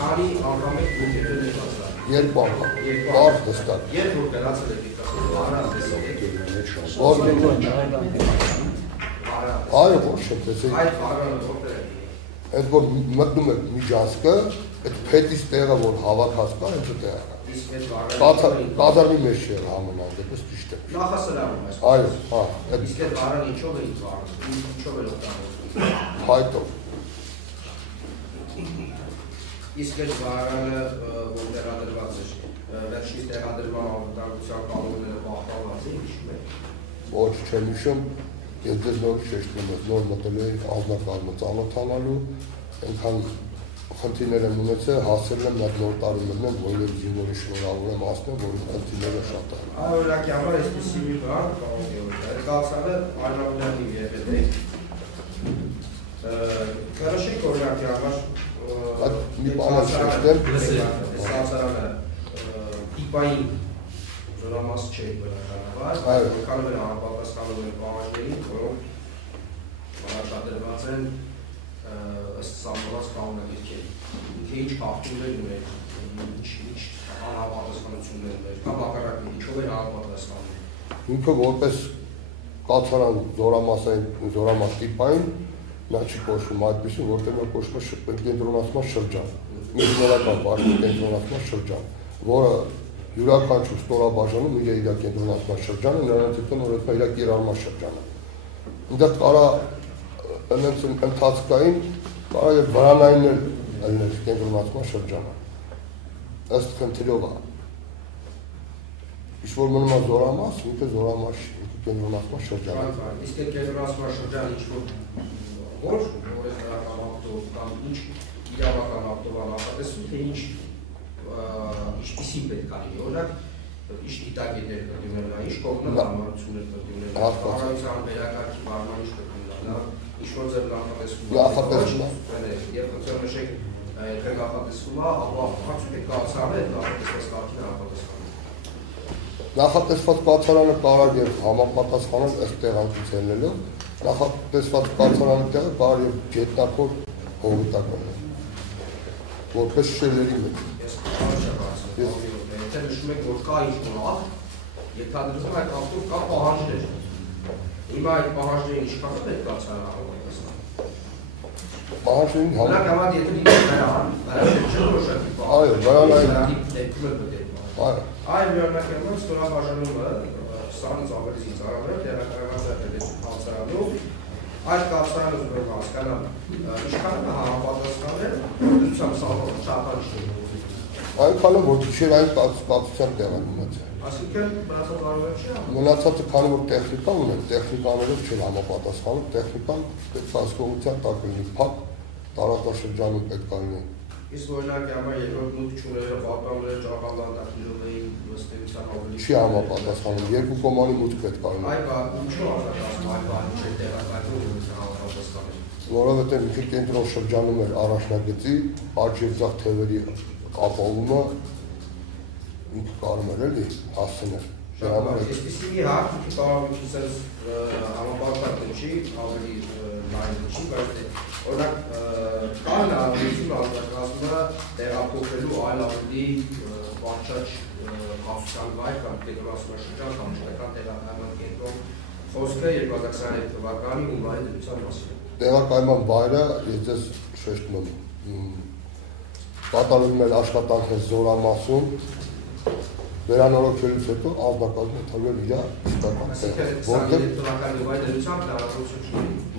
քանի անգամ եք դուք եկել ներկայացրել։ Երկու անգամ։ Բարձ հստակ։ Երբ որ գնացել եք բարատեսել եք։ Այո, ոչ տեսեք։ Այդ բարանը որտեղ է։ Այդ որ մտնում եք միջանցքը, այդ փետից տեղը որ հավաքած կա, այնտեղ տեղը։ Իսկ այդ բարանը կազարմի մեջ չէ համենայն դեպս ճիշտ է։ նախասրահում է։ Այո, հա, այդ Իսկ այդ բարանը ինչով է իշխանում։ Ինչով է օգտագործվում։ հայտով։ Իսկ այդ բարանը որ տեղադրված է, վերջից տեղադրման անվտանգության կանոնները պահպանված է, հիշում եք։ Ոչ չեմ հիշում, ես դες նոր շեշտում եմ, նոր մտել էի ազնվակազմը ծանոթանալու, այնքան խնդիրներ եմ ունեցել, հասել եմ այդ նոր տարի մտնեմ, որ ես զինվորի շնորհավոր եմ ասում, որ խնդիրները շատ են։ Այո, օրինակի համար այսպեսի մի բան կարող է եղել։ Ներկայացանը այնուամենայնիվ եղել է։ Որոշեք օրինակի համար մի բան շեշտեմ, Սացարանը տիպային զորամաս չէ բնականաբար, քանի որ անպատասխանում են պահանջներին, որոնք առաջադրված են ըստ սահմանված կանոնագիրքերի։ Ինքը ինչ խախտումներ ուներ, ինչ անհապատասխանություններ ուներ, կամ հակառակն ինչով էր անհապատասխանում։ ինքը որպես կացարան զորամաս տիպային, նա չի կոչվում այդպեսին, որտեղ նա կոչվում է կենտրոնացման շրջան, ինժեներական բաժնի կենտրոնացման շրջան, որը յուրաքանչյուր ստորաբաժանում իր կենտրոնացման շրջանը, նրանց հետո նորից իր կիրառման շրջանը։ Այնտեղ կարա ընթացքային կարա եւ վրանային լինել կենտրոնացման շրջանը։ Ըստ խնդիրով է։ Ինչ որ մնում է զորամաս, ինքը զորամաս կենտրոնացման շրջան։ Իսկ այդ կենտրոնացման շրջանը ինչ որ օրենսդրական ակտով կամ ինչ իրավական ակտով նախատեսվում, թե ինչպիսին պետք է լինի, օրինակ ինչ դիտակետներ պետք է ունենա, ինչ կողմնա հարմարություններ պետք է ունենա, հանրության վերակարգի բարման ինչ պետք է ունենա, ինչ որ ձեր նախատեսվում է, եւ ոնց նշեք, եթե նախատեսվում է, ապա արդյոք է կացարանը այդ նախատեսված կարգին նախատեսվում։ Նախատեսված կացարանը կարող է համապատասխանել ըստ տեղանքություններով, նախատեսված կացարանի տեղը կարող է ջետնափոր հողուտակ լինել, որպես շելերի մեջ։ Եթե նշում եք, որ կա ինչ-որ աղ, ենթադրվում այդ աղտով կա պահանջներ։ Հիմա այդ պահանջներին ինչքան է պետք կացարանը համապատասխանել։ Պահանջներին Բնականաբար եթե լինի վրան չէ որոշակի Այո, միառնակերման ստորաբաժանումը սանից ավելի զինծառայողներ տեղակայված է կացարանով, այդ կացարանը ուզում եմ հասկանալ, ինչքան է համապատասխանել դրությամբ սահմանված չափանիշների։ Այնքանը որ դիշեր այն կացության տեղ են մնացել։ Այսինքն մնացած արժեք չի։ Մնացածը քանի որ տեխնիկա ունեն, տեխնիկաներով չէր համապատասխանում, տեխնիկան պետք է հասկողության տակ լինի, փակ տարածաշրջանում պետք է լինի։ Իսկ օրինակի համար երկրորդ մուտք չունենալը պատկանները ճակատագրելով էին ըստեյության ավելի չի համապատասխանում, երկու կոմանի մուտք պետք է լինի։ Այ բա ինչու ասում այ բան չէ տեղակայվում համապատասխանել։ Որովհետև ինքը կենտրոն շրջանում էր առաջնագծի աջ եւ ձախ թևերի ապահովումը ինքը կարող էր էլի հասցնել։ Այսպիսի մի հարց կարող է ցույց համապատասխան չի ավելի լայն չի, բայց օրինակ կան ավելություն ազատագրումը տեղափոխելու այլ ավելի բարձր կապության վայր կամ կենտրոնացման շրջան կամ շրջան տեղակայման կենտրոն խոսքը 2022 թվականի հունվարի դրության մասին։ Տեղակայման վայրը ես դες շեշտում եմ կատարվում էր աշխատանքը զորամասում վերանորոգելուց հետո ազնվակազմը թողել իր իսկական տեղը, որտեղ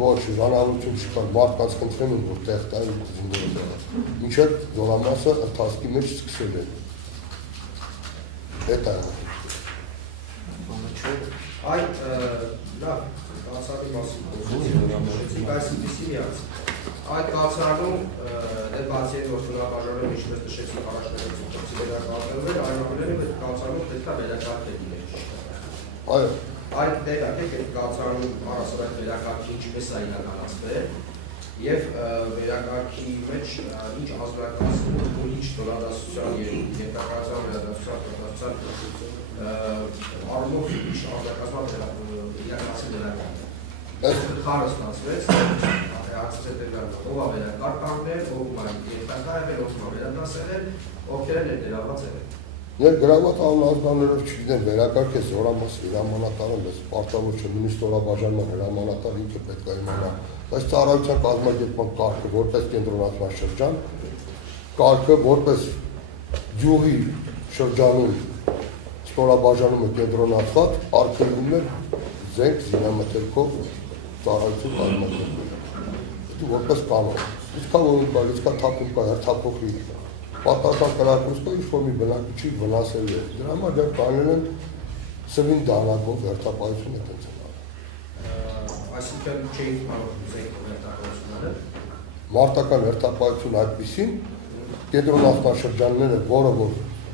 ոչ հնարավորություն չկա, մարդկանց խնդրում են, որ տեղ տային զինվորը տեղը, մինչև զորամասը ընթացքի մեջ սկսել է։ Էդ է։ Այդ լավ, կացարանի մասին խոսեցինք, այսպիսի մի հարց։ Այդ կացարանում այդ բացի այդ որդունաբաժանում ինչպես նշեցինք առաջներեցին ծոցի վերակարգվում էր, այնուամենայնիվ այդ կացարանում պետք է վերակարգել լիներ։ Այո։ Այդ տեղակեք այդ կացարանում առասարակ վերակարգի ինչպես է իրականացվել եւ վերակարգի մեջ ինչ ազգակցություն ու ինչ տոնադասության երկրակացության վերադասության առումով ինչ ազգակցման իրականացել վերակարգը։ Այդ խարը ստացվեց հարցը դեռ ով ավերակարգներ, ով մայրենտակայել, ով ավերադասել, ովքեր են ներառված եղել։ Եվ գրաված անհատներով չգիտեմ վերակարգ է զորամասի հրամանատարը, մեզ պարտավոր չէ նույնիսկ ստորաբաժանման հրամանատար ինքը պետք է իմանա, բայց ծառայության կազմակերպման կարգը որպես կենտրոնացման շրջան, կարգը որպես գյուղի շրջանում ստորաբաժանումը կենտրոնացված արգելվում է զենք զինամթերքով ծառայություն կազմակերպել։ Դա որպես կանոն։ Իսկան որում կա, իսկան թափում կա, հերթափոխի պատահական կրակոցը ինչ-որ մի բնակիչի վնասելու է։ Դրա համար դեռ կանել են սվին դանակով հերթապահություն է տենց են արել։ Այսինքն չէին կարող զենքով հերթապահությունները։ Մարտական հերթապահություն այդպիսին կենտրոնացման շրջանները, որը որ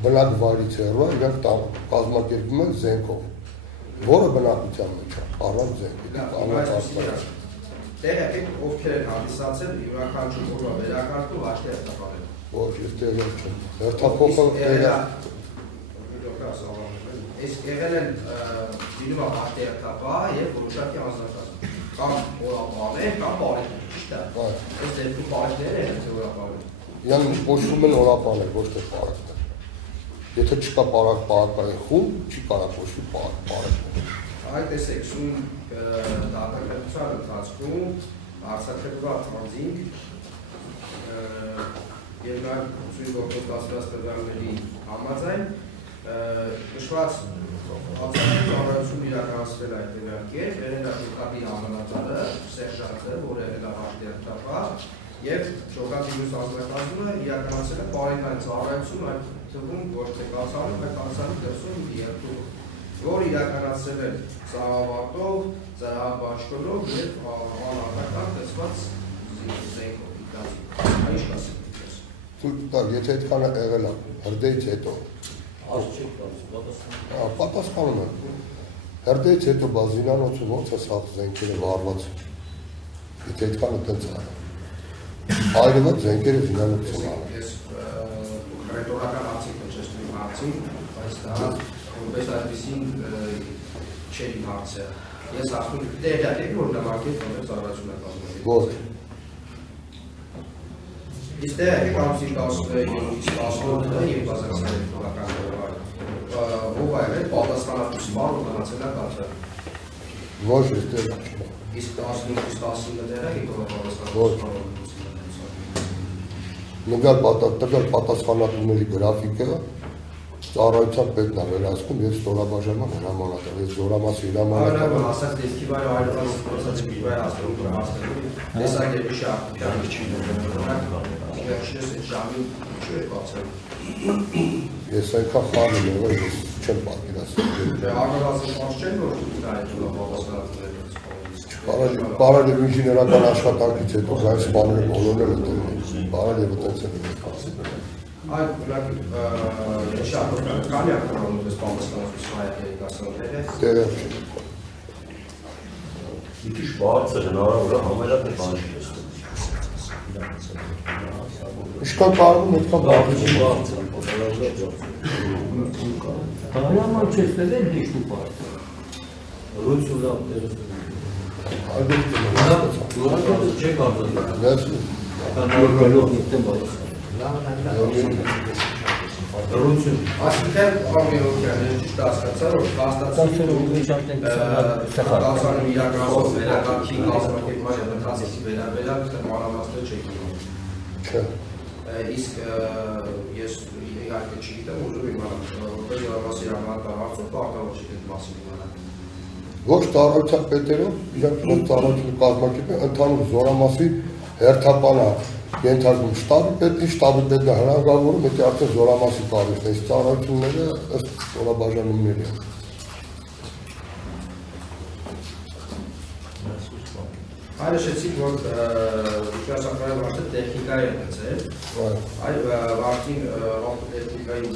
բնակվայրից հեռու է, իրանք կազմակերպում են զենքով, որը բնակության մեջ է, առանց զենքի։ Տեղը ովքեր են հանդիսացել յուրաքանչյուր օրվա վերակարգով աչքի հերթապահել։ Ոչ, ես տեղեր չեմ։ Հերթափոխը Իսկ եղել են լինում է հաշտի հերթապահ և որոշակի անձնակազմ։ Կամ օրապահներ, կամ պարեկներ, ճիշտ է։ Այս դեպքում պարեկները են թե օրապահներ։ Իրանք կոչվում են օրապահներ, ոչ թե պարեկներ։ Եթե չկա պարեկային խումբ, չի կարող կոչվի պարեկներ։ Այդ տեսեք, սուն դատակերպության ընթացքում արձակագրված անձինք և նաև ուսույն գործոստացված տվյալների համաձայն նշված ծառայություն իրականացվել այդ տվյալքեր, վերենտաշտաբի հրամանատարը, սերժանտը, որը եղել է հաշտի հերթապահ, և շրջանի մյուս անձնակազմը իրականացել է պարեկային ծառայություն այդ թվում ոչ թե կացանում, այլ կացանի դրսում երկու, որ իրականացել են ծառավարտով, ծառաբաշխելով և անհատական տեսված զենքով։ Ինչ կասեմ։ Թույլ տալ, եթե այդքանը եղել է հրդեհից հետո։ Պատասխանում եմ։ Հրդեհից հետո բա զինանոցում ոնց է սաղ զենքերը վառված։ Եթե այդքանը տենց է։ Հայրենը զենքերը զինանոցում է։ Ես ռետորական հարցիկ նշեցնում հարցին, բայց դա որպես այդպիսին չէր իմ հարցը։ Ես ասում տեղյակ եք, որ նամակից որպես ծառայություն է կազմակերպել։ Ոչ։ Իսկ տեղյակ ամսի 17-ից 18-ը 2022 թվականին ով է եղել պատասխանատու սպան ու մնացել է կացարան։ Ոչ, ես տեղյակ չեմ։ Իսկ 18-ից 19-ը տեղյակ եք, ով է Ոչ։ պատասխանատու։ Տվյալ պատասխանատուների գրաֆիկը ծառայության պետն է վերահսկում և ստորաբաժանման հրամանատար, ես զորամասի հրամանատար։ Ասած դեսքի վայր այլված պրոցեսի վայր ասում հասնելու, տեսակերպի շահության չես այդ ժամին ինչ էր բացել։ Ես այնքան խառն եմ եղել, ես չեմ պատկերացրել։ Դե արգելացի պարզ չեն, որ դա այդ պատասխանատուները։ Բարալև ինժիներական աշխատանքից հետո այս սպաները բոլորն են ընտրել։ Բարալևը տենց է գնել։ Այդ շահության կանի ակնառու պես պատասխանատվություն հայտերի կասնողները։ Տեղյակ չեմ։ Մի քիչ բարձր հնարավոր է համարյա թե բան չի տեսնում։ Ինչքան կարվում, այդքան Հարաման չես տվել դիշու բարձր։ Ռուսուլա Այդպես չեք արձակել։ Գալով նիստեմ բարձր։ Ռուսուն Այսինքն ամենօրյանը ճիշտ հասկացա, որ կասանում իրականացող վերակարգի կազմակերպման և ընթացքի վերաբերյալ մանրամասներ չեք իմանալ։ չէ։ Իսկ ես իհարկե չգիտեմ, ուզում իմանալ, որպես զորամասի հրամանատար հարցով պարտավոր չի այդ մասին իմանալ։ Ոչ ծառայության պետերով, իրանք ծառայությունը կազմակերպել ընդհանուր զորամասի հերթապանա ենթարկում շտաբի պետին, շտաբի պետն է հրանգավորում, եթե արդեն զորամասի կառույցն է, այս ծառայությունները ըստ ստորաբաժանումների են։ Հայրեշեցիք, որ ուշասակրային վարդը տեխնիկայի է նեցել, այլ վարդին ավտոտեխնիկայի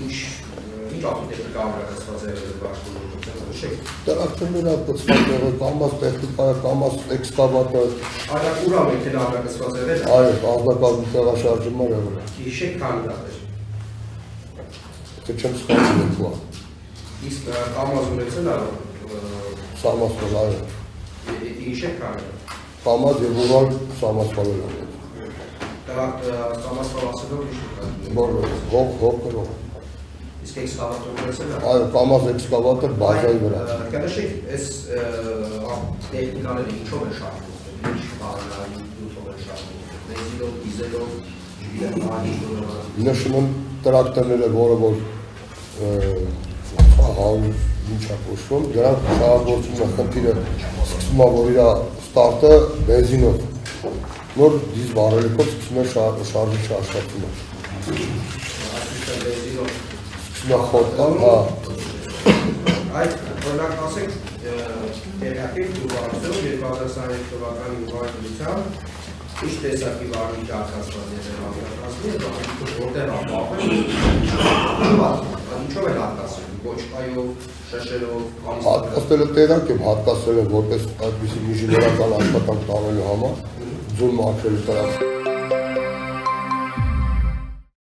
ինչ ավտոտեխնիկա ամրակացված է վարդում շեք։ Տրակտորները կցված եղել, կամաց տեխնիկայը, կամաց էքսկավատոր։ Այլակ ուրա մեքենա ամրակացված եղել։ Այո, ազնագազմ տեղաշարժումներ եղել։ Հիշեք քանի դատեր։ Եթե չեմ սխալվում երկու է։ Իսկ կամազ ունեցել է Սամասոլ, այո։ հիշեք քանի։ կամաց եւ ուրալ սամասպալել են։ Դա համասպալացելով ինչ Բոլոր հող կրող։ իսկ էքսկավատորը Այո, կամաց էքսկավատոր բազայի վրա։ Կնշեք, այս տեխնիկաները ինչով են շարժվում, ինչ բանալիությամբ են շարժվում, բենզինով, դիզելով, Նշում են տրակտորները, որը որ ինչ է կոչվում, դրանք շահագործում է խնդիրը սկսում է, որ իր ստարտը բենզինով, նոր դիզ վառելիքով սկսում է շարժիչը աշխատում է։ Սկսում է խոտան, հա։ Այդ օրինակ ասենք տեղյակի դուրվարություն 2023 թվականի ուղղակիությամբ ինչ տեսակի վարմիչ արկածված եղել արկածնի, որտեղ ապահովել, ինչով են արկածել, ոչկայով, շշերով, Հատկացնելը տեղակ եմ հատկացել եմ որպես այդպիսի ինժեներական աշխատանք տանելու համար, ձուն մաքրելու տրակ։